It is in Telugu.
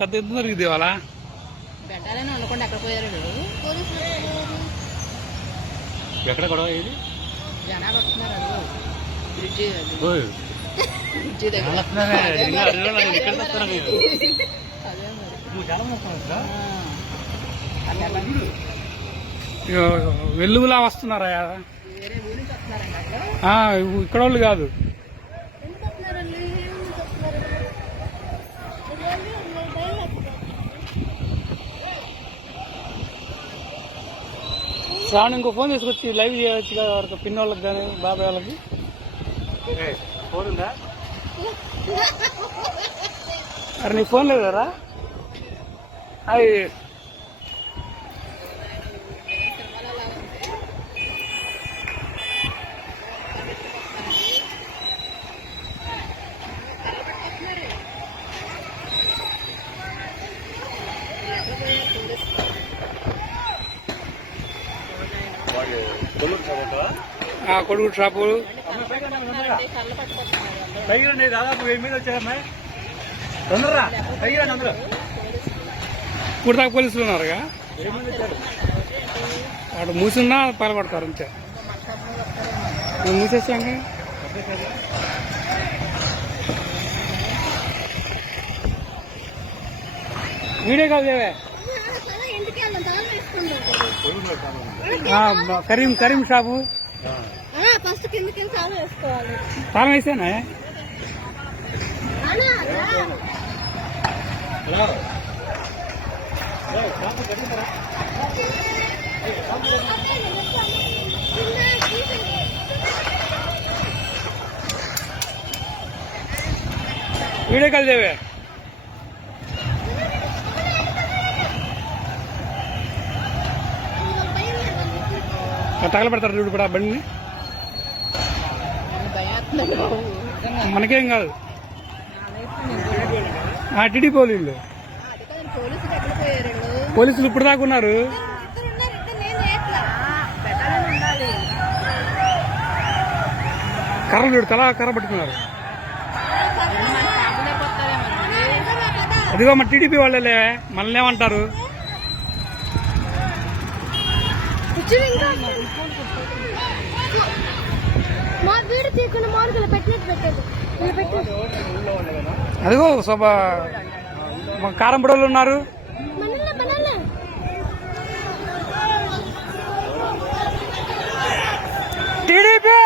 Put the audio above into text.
పెద్ద యుద్ధం జరిగింది ఇవాళ. పెట్టాలని అనుకోండి ఎక్కడ పోయారు ఎక్కడ గొడవ ఇది జనాలు వస్తున్నారు బ్రిడ్జి వెల్లుగులా వస్తున్నారా? ఇక్కడ వాళ్ళు కాదు. శ్రావణ్ ఇంకో ఫోన్ తీసుకొచ్చి లైవ్ చేయవచ్చు కదా వరకు పిన్ వాళ్ళకి కానీ బాబాయ్ వాళ్ళకి. ఫోన్ ఉందా? అరే నీ ఫోన్ లేదు కదా? అది కొడుకు షాపు దాదాపు 1000 మీద వచ్చారమ్మాయి. తొందరరా అందరూ ఇప్పుడు దాకా పోలీసులు ఉన్నారుగా. వాడు మూసున్నా పాల్పడతారు అంతే. మూసేసాక వీడియో కాల్ చేయవే. కరీం షాపు తాళం వేసానా? వీడియో కాల్ చేయవే. తగలబెడతారు చూడు కూడా బండిని. మనకేం కాదు. టీడీపీ వాళ్ళు పోలీసులు ఇప్పుడు దాకా ఉన్నారు. కర్రలు చూడు, తలా కర్ర పట్టుకున్నారు. అదిగో మన టీడీపీ వాళ్ళే మనల్ని ఏమంటారు? అదిగో కారం పొడవులు ఉన్నారు. టీడీపీ